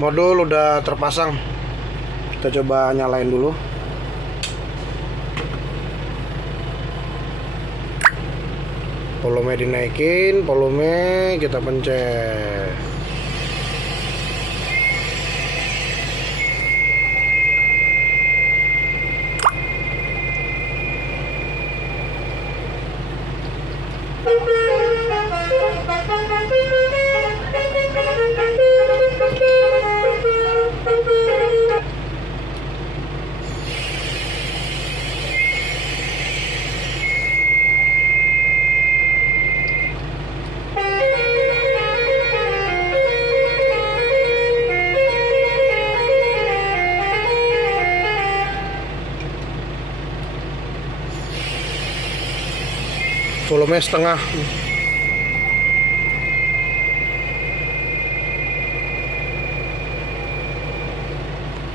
Modul udah terpasang. Kita coba nyalain dulu. Volume dinaikin, volume kita pencet. Volume setengah.